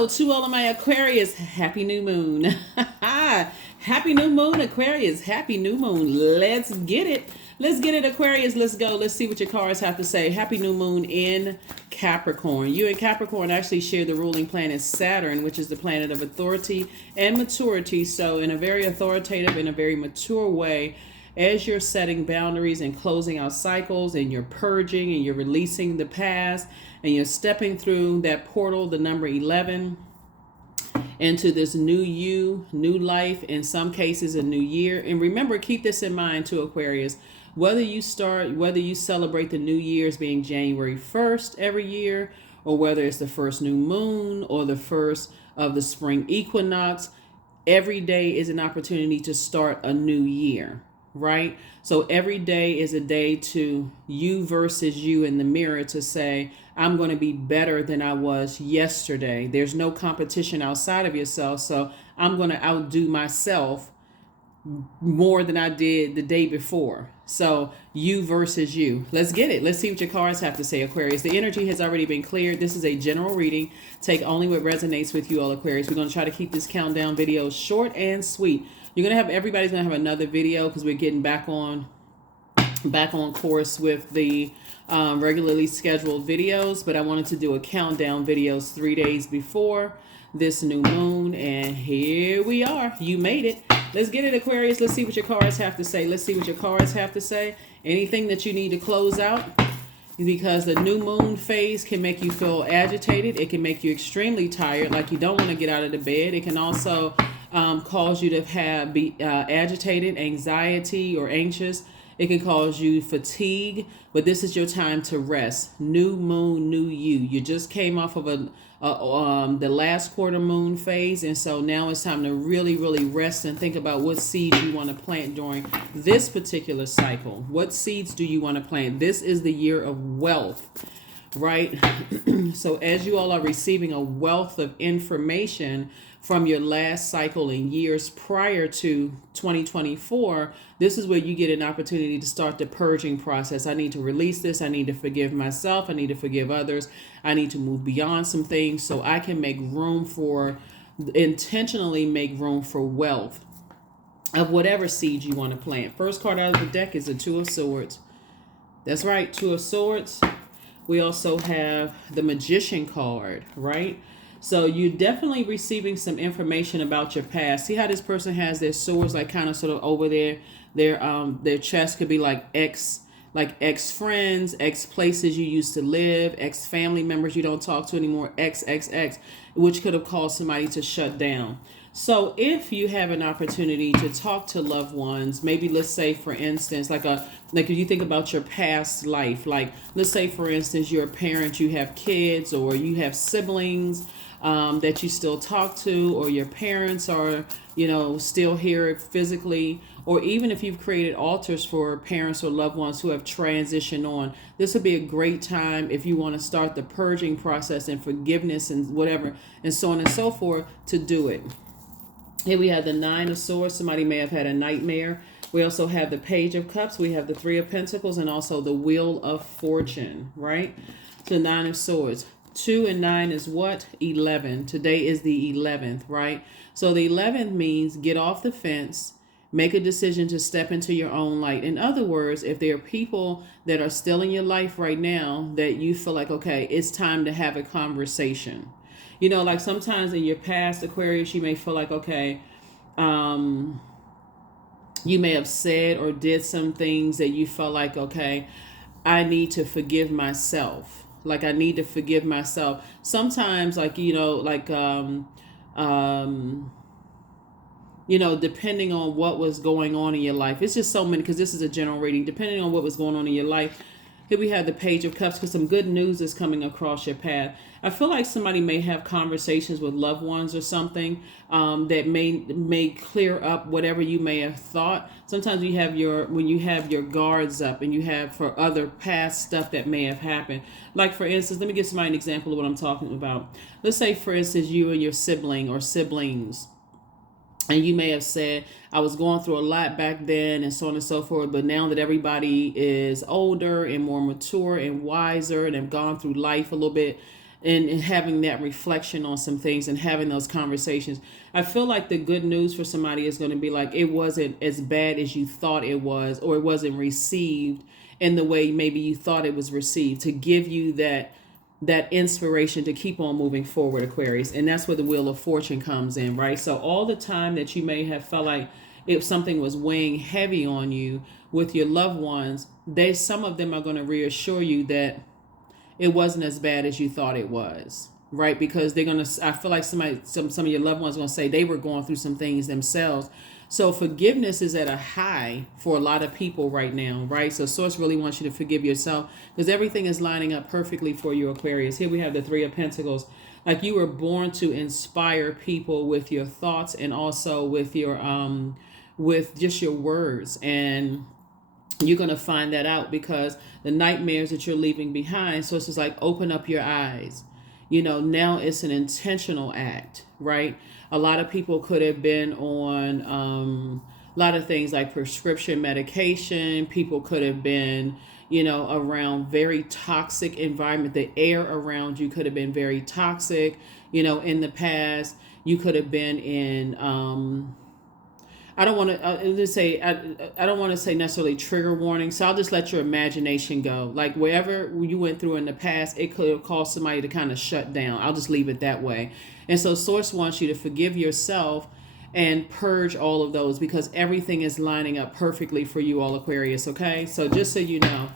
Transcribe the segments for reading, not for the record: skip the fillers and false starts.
Hello to all of my Aquarius. Happy new moon. Happy new moon, Aquarius. Happy new moon. Let's get it. Let's get it, Aquarius. Let's go. Let's see what your cards have to say. Happy new moon in Capricorn. You and Capricorn actually share the ruling planet Saturn, which is the planet of authority and maturity. So in a very authoritative, in a very mature way, as you're setting boundaries and closing out cycles and you're purging and you're releasing the past and you're stepping through that portal, the number 11, into this new you, new life, in some cases a new year. And remember, keep this in mind too, Aquarius. Whether you celebrate the new year as being January 1st every year, or whether it's the first new moon or the first of the spring equinox, every day is an opportunity to start a new year. Right? So every day is a day to you versus you in the mirror to say, I'm going to be better than I was yesterday. There's no competition outside of yourself. So I'm going to outdo myself more than I did the day before. So you versus you. Let's get it. Let's see what your cards have to say, Aquarius. The energy has already been cleared. This is a general reading. Take only what resonates with you all, Aquarius. We're going to try to keep this countdown video short and sweet. Everybody's gonna have another video because we're getting back on course with the regularly scheduled videos. But I wanted to do a countdown videos 3 days before this new moon, and here we are. You made it. Let's get it, Aquarius. Let's see what your cards have to say. Let's see what your cards have to say. Anything that you need to close out, because the new moon phase can make you feel agitated. It can make you extremely tired, like you don't want to get out of the bed. It can also cause you to be agitated, anxiety, or anxious. It can cause you fatigue, but this is your time to rest. New moon, new you. You just came off of the last quarter moon phase, and so now it's time to really, really rest and think about what seeds you want to plant during this particular cycle. What seeds do you want to plant? This is the year of wealth, right? So as you all are receiving a wealth of information from your last cycle and years prior to 2024, this is where you get an opportunity to start the purging process. I need to release this. I need to forgive myself. I need to forgive others. I need to move beyond some things so I can intentionally make room for wealth of whatever seed you want to plant. First card out of the deck is the Two of Swords. That's right, Two of Swords. We also have the Magician card, right? So you're definitely receiving some information about your past. See how this person has their swords like kind of sort of over their chest. Could be like ex friends, ex places you used to live, ex family members you don't talk to anymore, ex, which could have caused somebody to shut down. So if you have an opportunity to talk to loved ones, maybe let's say for instance, like if you think about your past life, like let's say for instance you're a parent, you have kids or you have siblings that you still talk to, or your parents are, still here physically, or even if you've created altars for parents or loved ones who have transitioned on, this would be a great time if you want to start the purging process and forgiveness and whatever, and so on and so forth, to do it. Here we have the Nine of Swords. Somebody may have had a nightmare. We also have the Page of Cups. We have the Three of Pentacles and also the Wheel of Fortune, right? So Nine of Swords. 2 and 9 is what? 11. Today is the 11th, right? So the 11th means get off the fence, make a decision to step into your own light. In other words, if there are people that are still in your life right now that you feel like, okay, it's time to have a conversation. Like sometimes in your past, Aquarius, you may feel like, okay, you may have said or did some things that you felt like, okay, I need to forgive myself. Like I need to forgive myself. Sometimes depending on what was going on in your life. It's just so many, because this is a general reading. Depending on what was going on in your life. Here we have the Page of Cups, because some good news is coming across your path. I feel like somebody may have conversations with loved ones or something that may clear up whatever you may have thought. Sometimes when you have your guards up and you have for other past stuff that may have happened. Like for instance, let me give somebody an example of what I'm talking about. Let's say for instance you and your sibling or siblings. And you may have said, I was going through a lot back then and so on and so forth. But now that everybody is older and more mature and wiser and have gone through life a little bit, and having that reflection on some things and having those conversations. I feel like the good news for somebody is going to be like, it wasn't as bad as you thought it was, or it wasn't received in the way maybe you thought it was received, to give you that inspiration to keep on moving forward, Aquarius. And that's where the Wheel of Fortune comes in, right? So all the time that you may have felt like if something was weighing heavy on you with your loved ones, some of them are going to reassure you that it wasn't as bad as you thought it was, right? Because they're going to, I feel like some of your loved ones are going to say they were going through some things themselves. So forgiveness is at a high for a lot of people right now, right? So Source really wants you to forgive yourself because everything is lining up perfectly for you, Aquarius. Here we have the Three of Pentacles. Like you were born to inspire people with your thoughts and also with your with just your words. And you're going to find that out because the nightmares that you're leaving behind. So it's just like, open up your eyes. Now it's an intentional act, right? A lot of people could have been on a lot of things like prescription medication. People could have been, around very toxic environment. The air around you could have been very toxic, in the past. You could have been in, I don't want to say I don't want to say necessarily trigger warning. So I'll just let your imagination go. Like wherever you went through in the past, it could have caused somebody to kind of shut down. I'll just leave it that way. And so Source wants you to forgive yourself and purge all of those because everything is lining up perfectly for you, all Aquarius. Okay, so just so you know.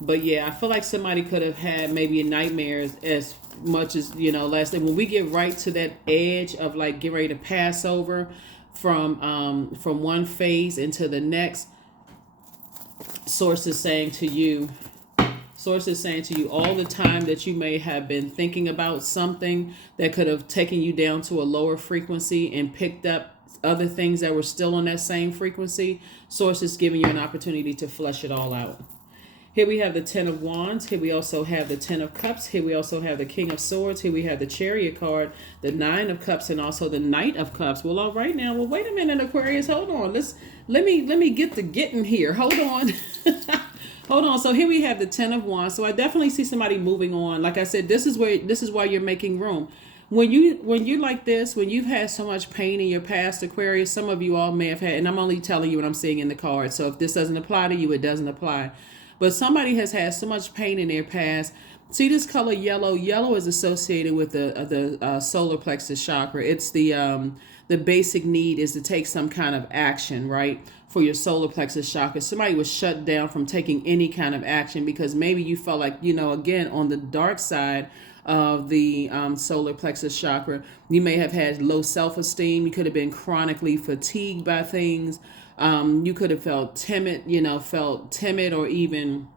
But yeah, I feel like somebody could have had maybe nightmares as much as last day. When we get right to that edge of like getting ready to pass over from one phase into the next, Source is saying to you all the time that you may have been thinking about something that could have taken you down to a lower frequency and picked up other things that were still on that same frequency. Source is giving you an opportunity to flesh it all out. Here we have the Ten of Wands. Here we also have the Ten of Cups. Here we also have the King of Swords. Here we have the Chariot card, the Nine of Cups, and also the Knight of Cups. Well, all right now. Well, wait a minute, Aquarius. Hold on. Let me get the getting here. Hold on. Hold on. So here we have the Ten of Wands. So I definitely see somebody moving on. Like I said, this is why you're making room. When you like this, when you've had so much pain in your past, Aquarius, some of you all may have had, and I'm only telling you what I'm seeing in the card. So if this doesn't apply to you, it doesn't apply. But somebody has had so much pain in their past. See this color yellow? Yellow is associated with the solar plexus chakra. It's the basic need is to take some kind of action, right? For your solar plexus chakra. Somebody was shut down from taking any kind of action because maybe you felt like, again, on the dark side of the solar plexus chakra, you may have had low self-esteem. You could have been chronically fatigued by things. You could have felt timid, or even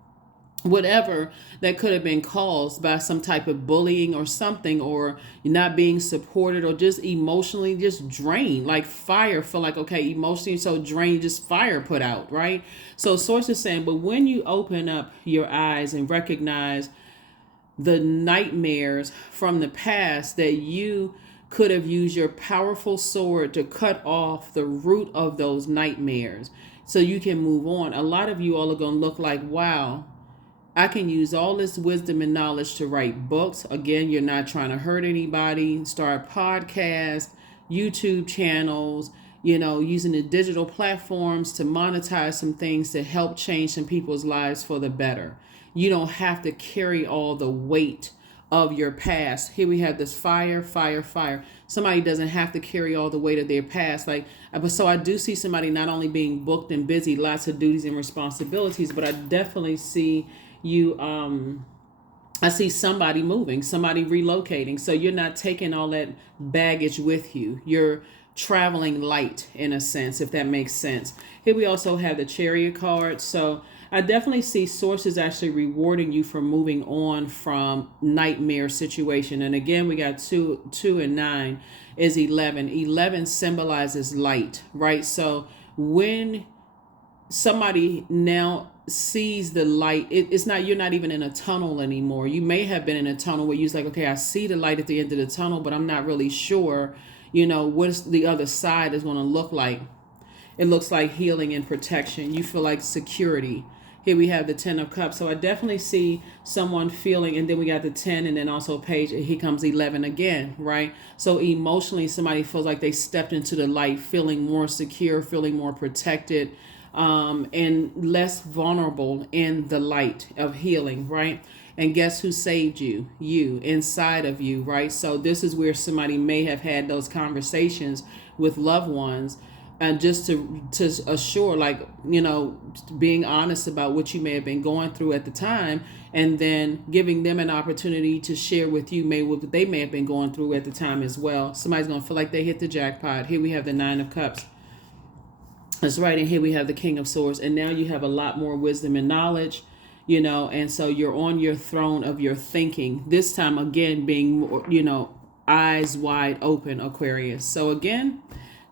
whatever that could have been caused by some type of bullying or something, or not being supported, or just emotionally just drained, like fire. Feel like, okay, emotionally so drained, just fire put out, right? So Source is saying, but when you open up your eyes and recognize the nightmares from the past, that you could have used your powerful sword to cut off the root of those nightmares so you can move on. A lot of you all are going to look like, wow, I can use all this wisdom and knowledge to write books. Again, you're not trying to hurt anybody. Start podcasts, YouTube channels, using the digital platforms to monetize some things to help change some people's lives for the better. You don't have to carry all the weight of your past. Here we have this fire. Somebody doesn't have to carry all the weight of their past. So I do see somebody not only being booked and busy, lots of duties and responsibilities, but I definitely see you, I see somebody moving, somebody relocating. So you're not taking all that baggage with you. You're traveling light in a sense, if that makes sense. Here we also have the Chariot card. So I definitely see sources actually rewarding you for moving on from nightmare situation. And again, we got 2 and 9 is 11. 11 symbolizes light, right? So when somebody now sees the light, it's not, you're not even in a tunnel anymore. You may have been in a tunnel where you're like, okay, I see the light at the end of the tunnel, but I'm not really sure, what the other side is going to look like. It looks like healing and protection. You feel like security. Here we have the 10 of cups. So I definitely see someone feeling, and then we got the 10, and then also page, here comes 11 again, right? So emotionally, somebody feels like they stepped into the light, feeling more secure, feeling more protected, and less vulnerable in the light of healing, right? And guess who saved you? You, inside of you, right? So this is where somebody may have had those conversations with loved ones, and just to assure, like, being honest about what you may have been going through at the time, and then giving them an opportunity to share with you what they may have been going through at the time as well. Somebody's going to feel like they hit the jackpot. Here we have the 9 of cups. That's right. And here we have the King of Swords. And now you have a lot more wisdom and knowledge, and so you're on your throne of your thinking. This time, again, being, eyes wide open, Aquarius. So again,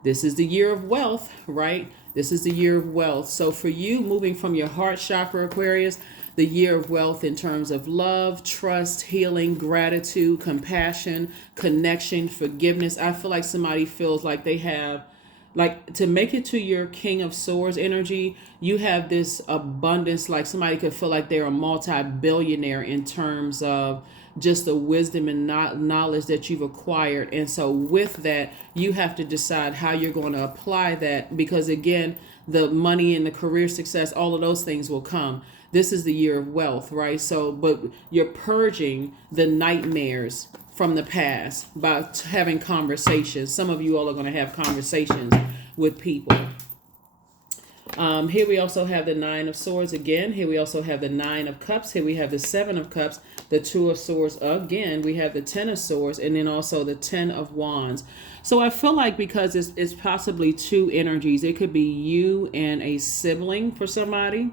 this is the year of wealth, right? This is the year of wealth. So for you, moving from your heart chakra, Aquarius, the year of wealth in terms of love, trust, healing, gratitude, compassion, connection, forgiveness. I feel like somebody feels like they have, like, to make it to your King of Swords energy, you have this abundance. Like, somebody could feel like they're a multi-billionaire in terms of just the wisdom and knowledge that you've acquired. And so with that, you have to decide how you're going to apply that, because again, the money and the career success, all of those things will come. This is the year of wealth, right? So, but you're purging the nightmares from the past by having conversations. Some of you all are going to have conversations with people. Here we also have the 9 of Swords again. Here we also have the 9 of Cups. Here we have the 7 of Cups, the 2 of Swords again. We have the 10 of Swords, and then also the 10 of Wands. So I feel like, because it's possibly two energies, it could be you and a sibling for somebody.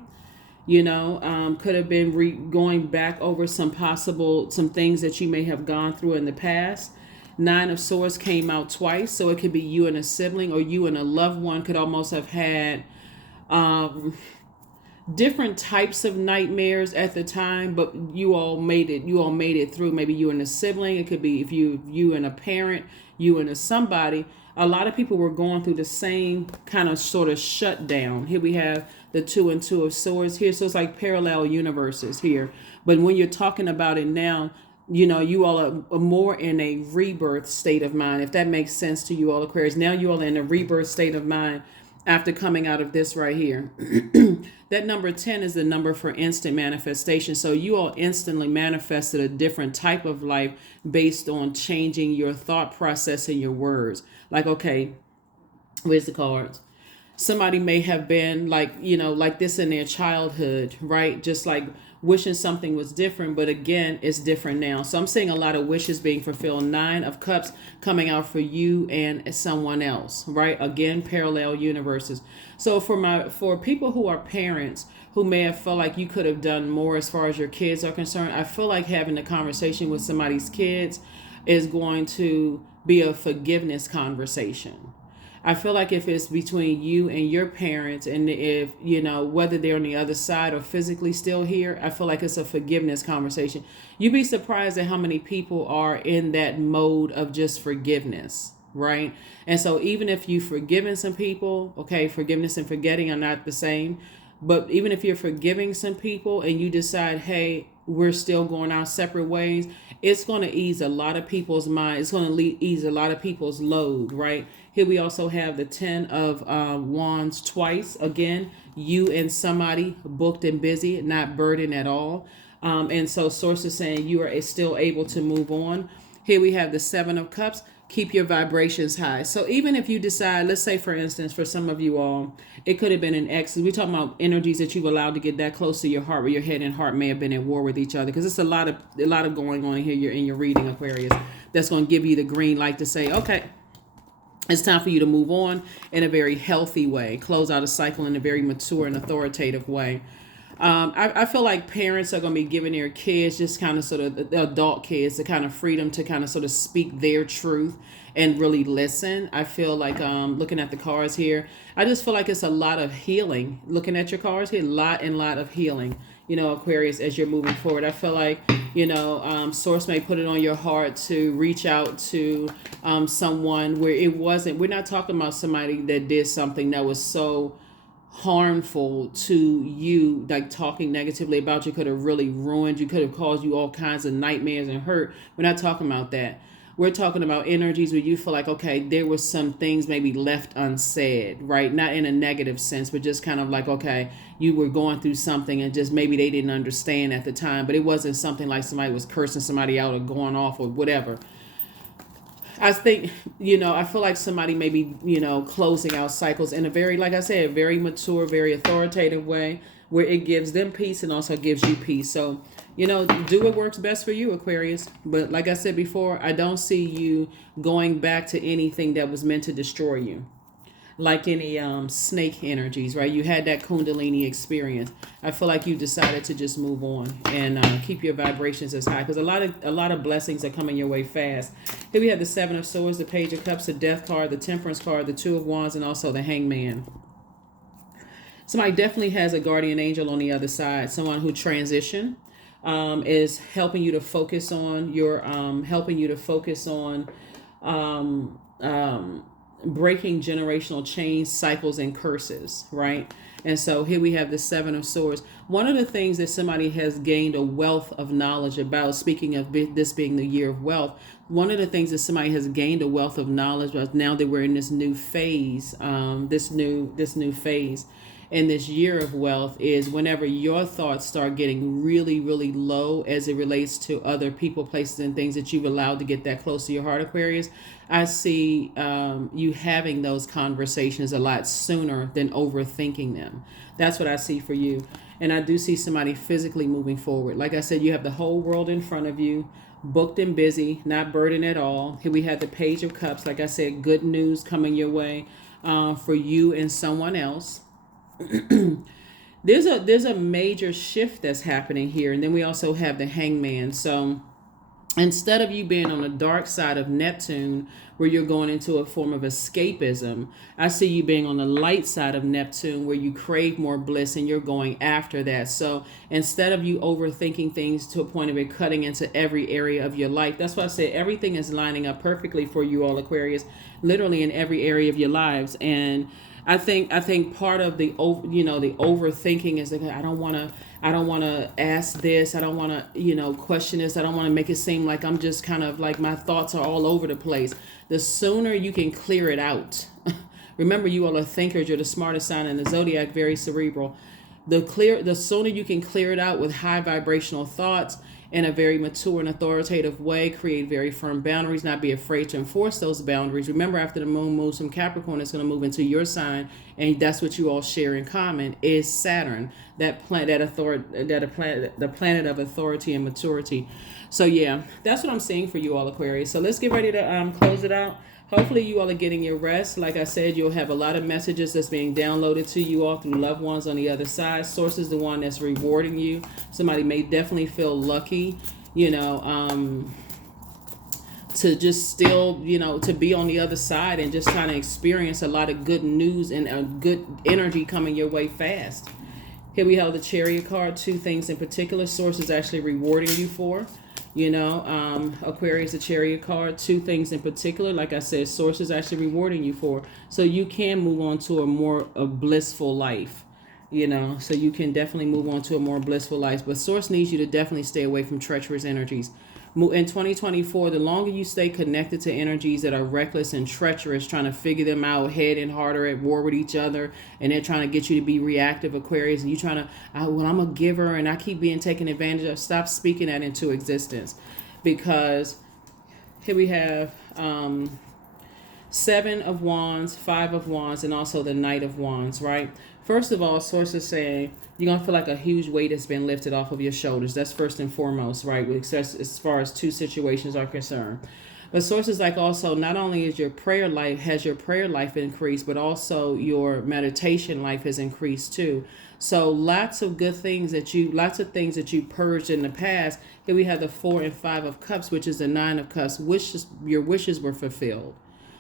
Could have been going back over some things that you may have gone through in the past. 9 of Swords came out twice, so it could be you and a sibling, or you and a loved one could almost have had different types of nightmares at the time, but you all made it through. Maybe you and a sibling. It could be if you and a parent, you and a somebody. A lot of people were going through the same kind of sort of shutdown. Here we have the 2 and 2 of Swords here. So it's like parallel universes here. But when you're talking about it now, you all are more in a rebirth state of mind, if that makes sense to you all, Aquarius. Now you all are in a rebirth state of mind after coming out of this right here. That number 10 is the number for instant manifestation. So you all instantly manifested a different type of life based on changing your thought process and your words. Like, okay, where's the cards? Somebody may have been like, like this in their childhood, right? Just like wishing something was different, but again, it's different now. So I'm seeing a lot of wishes being fulfilled. 9 of Cups coming out for you and someone else, right? Again, parallel universes. So for people who are parents who may have felt like you could have done more as far as your kids are concerned, I feel like having a conversation with somebody's kids is going to be a forgiveness conversation. I feel like if it's between you and your parents, and if, whether they're on the other side or physically still here, I feel like it's a forgiveness conversation. You'd be surprised at how many people are in that mode of just forgiveness, right? And so even if you've forgiven some people, okay, forgiveness and forgetting are not the same. But even if you're forgiving some people and you decide, hey, we're still going our separate ways, it's going to ease a lot of people's mind. It's going to ease a lot of people's load, right? Here we also have the 10 of Wands twice. Again, you and somebody booked and busy, not burdened at all. And so source is saying you are still able to move on. Here we have the 7 of Cups. Keep your vibrations high. So even if you decide, let's say, for instance, for some of you all, it could have been an ex. We're talking about energies that you've allowed to get that close to your heart, where your head and heart may have been at war with each other. Because it's a lot of going on here. You're in your reading, Aquarius. That's going to give you the green light to say, okay, it's time for you to move on in a very healthy way. Close out a cycle in a very mature and authoritative way. I feel like parents are going to be giving their kids, just kind of sort of the adult kids, the kind of freedom to kind of sort of speak their truth and really listen. I feel like looking at the cards here, I just feel like it's a lot of healing. Looking at your cards here, a lot of healing, Aquarius, as you're moving forward. I feel like, source may put it on your heart to reach out to someone where we're not talking about somebody that did something that was so harmful to you, like talking negatively about you could have really ruined you, could have caused you all kinds of nightmares and hurt. We're not talking about that. We're talking about energies where you feel like, okay, there was some things maybe left unsaid, right? Not in a negative sense, but just kind of like, okay, you were going through something and just maybe they didn't understand at the time, but it wasn't something like somebody was cursing somebody out or going off or whatever. I think, I feel like somebody may be, closing out cycles in a very, like I said, very mature, very authoritative way where it gives them peace and also gives you peace. So, do what works best for you, Aquarius. But like I said before, I don't see you going back to anything that was meant to destroy you, like any snake energies, right? You had that Kundalini experience. I feel like you decided to just move on and keep your vibrations as high, because a lot of blessings are coming your way fast. Here we have the Seven of Swords, the Page of Cups, the Death card, the Temperance card, the Two of Wands, and also the Hangman. Somebody definitely has a guardian angel on the other side. Someone who transitioned, is helping you to focus on your breaking generational chains, cycles, and curses, right? And so here we have the Seven of Swords. One of the things that somebody has gained a wealth of knowledge about, speaking of this being the year of wealth, one of the things that somebody has gained a wealth of knowledge about now that we're in this new phase, this new phase in this year of wealth, is whenever your thoughts start getting really, really low as it relates to other people, places, and things that you've allowed to get that close to your heart, Aquarius. I see you having those conversations a lot sooner than overthinking them. That's what I see for you. And I do see somebody physically moving forward. Like I said, you have the whole world in front of you, booked and busy, not burdened at all. Here we have the Page of Cups. Like I said, good news coming your way for you and someone else. There's a major shift that's happening here. And then we also have the Hangman. So instead of you being on the dark side of Neptune, where you're going into a form of escapism, I see you being on the light side of Neptune, where you crave more bliss and you're going after that. So instead of you overthinking things to a point of it cutting into every area of your life, that's why I said everything is lining up perfectly for you all, Aquarius, literally in every area of your lives. And I think part of the overthinking is like, I don't want to ask this. I don't want to, question this. I don't want to make it seem like I'm just kind of like my thoughts are all over the place. The sooner you can clear it out. Remember, you all are thinkers. You're the smartest sign in the Zodiac, very cerebral. The sooner you can clear it out with high vibrational thoughts in a very mature and authoritative way, create very firm boundaries, not be afraid to enforce those boundaries. Remember, after the moon moves from Capricorn, it's going to move into your sign, and that's what you all share in common, is Saturn, the planet of authority and maturity. So yeah, that's what I'm seeing for you all, Aquarius. So let's get ready to close it out. Hopefully you all are getting your rest. Like I said, you'll have a lot of messages that's being downloaded to you all through loved ones on the other side. Source is the one that's rewarding you. Somebody may definitely feel lucky, to just still, to be on the other side and just trying to experience a lot of good news and a good energy coming your way fast. Here we have the Chariot card, two things in particular. Source is actually rewarding you for. Aquarius, the Chariot card, two things in particular. Like I said, Source is actually rewarding you for. So you can move on to a blissful life, so you can definitely move on to a more blissful life. But Source needs you to definitely stay away from treacherous energies. In 2024, the longer you stay connected to energies that are reckless and treacherous, trying to figure them out, head and harder at war with each other, and they're trying to get you to be reactive, Aquarius, and you trying to, I'm a giver and I keep being taken advantage of, stop speaking that into existence. Because here we have Seven of Wands, Five of Wands, and also the Knight of Wands, right? First of all, Source is saying you're going to feel like a huge weight has been lifted off of your shoulders. That's first and foremost, right? As far as two situations are concerned. But Source is like also, not only has your prayer life increased, but also your meditation life has increased too. So lots of things that you purged in the past. Here we have the 4 and 5 of Cups, which is the 9 of Cups. Your wishes were fulfilled.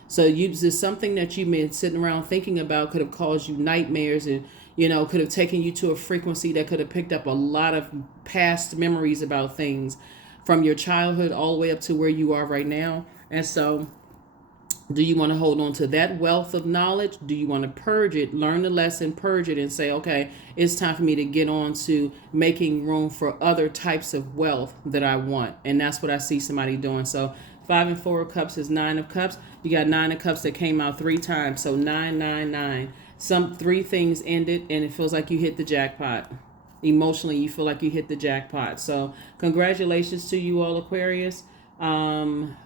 So there's something that you've been sitting around thinking about could have caused you nightmares and, could have taken you to a frequency that could have picked up a lot of past memories about things from your childhood all the way up to where you are right now. And so Do you want to hold on to that wealth of knowledge? Do you want to purge it, learn the lesson, purge it, and say, okay, it's time for me to get on to making room for other types of wealth that I want? And that's what I see somebody doing. So 5 and 4 of cups is 9 of cups. You got 9 of cups that came out 3 times. So 999. Some 3 things ended, and it feels like you hit the jackpot. Emotionally, you feel like you hit the jackpot. So congratulations to you all, Aquarius.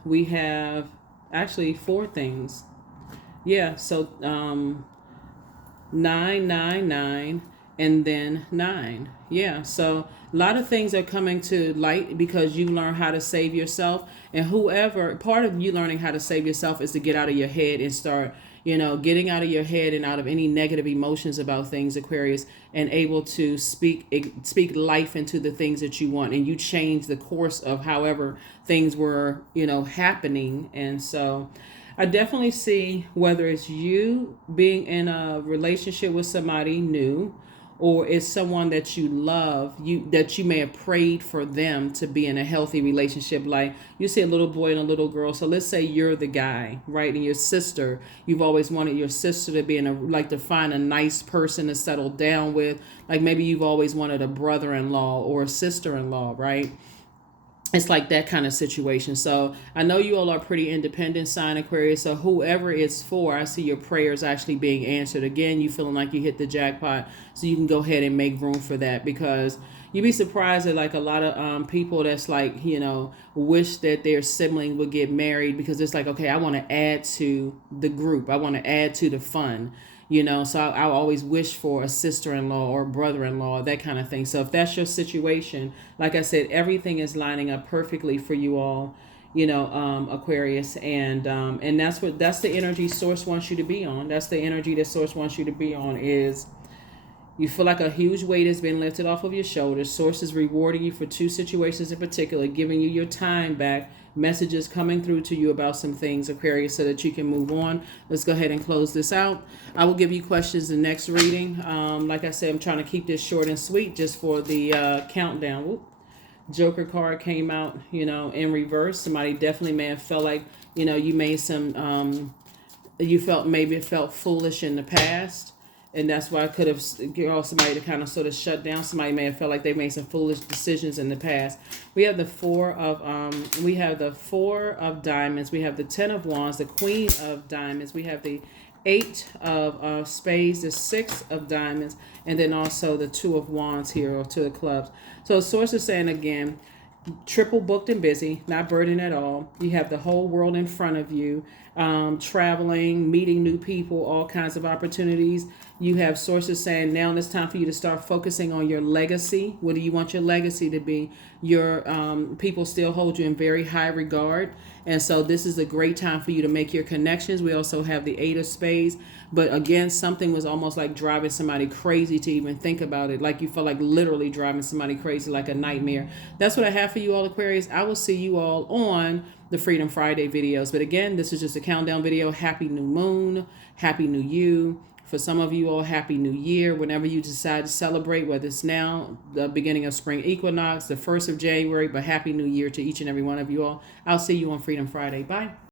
We have actually 4 things. Yeah, so 999 and then 9. Yeah, so a lot of things are coming to light because you learn how to save yourself. And whoever, part of you learning how to save yourself is to get out of your head and start, getting out of your head and out of any negative emotions about things, Aquarius, and able to speak life into the things that you want. And you change the course of however things were, happening. And so I definitely see whether it's you being in a relationship with somebody new, or it's someone that you love, that you may have prayed for them to be in a healthy relationship. Like you see a little boy and a little girl. So let's say you're the guy, right? And your sister, you've always wanted your sister to be to find a nice person to settle down with. Like maybe you've always wanted a brother-in-law or a sister-in-law, right? It's like that kind of situation. So I know you all are pretty independent, sign Aquarius. So whoever it's for, I see your prayers actually being answered. Again, you feeling like you hit the jackpot. So you can go ahead and make room for that, because you'd be surprised at like a lot of people that's like, wish that their sibling would get married, because it's like, okay, I want to add to the group. I want to add to the fun. So I always wish for a sister-in-law or brother-in-law, that kind of thing. So if that's your situation, like I said, everything is lining up perfectly for you all, Aquarius, and that's the energy Source wants you to be on. That's the energy that Source wants you to be on. Is you feel like a huge weight has been lifted off of your shoulders. Source is rewarding you for 2 situations in particular, giving you your time back, messages coming through to you about some things, Aquarius, so that you can move on. Let's go ahead and close this out. I will give you questions in the next reading. Like I said, I'm trying to keep this short and sweet just for the countdown. Whoop. Joker card came out, in reverse. Somebody definitely may have felt like, you made some, maybe it felt foolish in the past. And that's why I could have caused somebody to kind of sort of shut down. Somebody may have felt like they made some foolish decisions in the past. We have the 4 of diamonds. We have the 10 of wands, the Queen of diamonds. We have the 8 of spades, the 6 of diamonds, and then also the 2 of wands here, or 2 of clubs. So Source is saying again, triple booked and busy, not burdened at all. You have the whole world in front of you, traveling, meeting new people, all kinds of opportunities. You have sources saying now it's time for you to start focusing on your legacy. What do you want your legacy to be? Your people still hold you in very high regard. And so this is a great time for you to make your connections. We also have the 8 of spades. But again, something was almost like driving somebody crazy to even think about it. Like you felt like literally driving somebody crazy, like a nightmare. That's what I have for you all, Aquarius. I will see you all on the Freedom Friday videos. But again, this is just a countdown video. Happy new moon. Happy new you. For some of you all, happy new year. Whenever you decide to celebrate, whether it's now, the beginning of spring equinox, the 1st of January, but happy new year to each and every one of you all. I'll see you on Freedom Friday. Bye.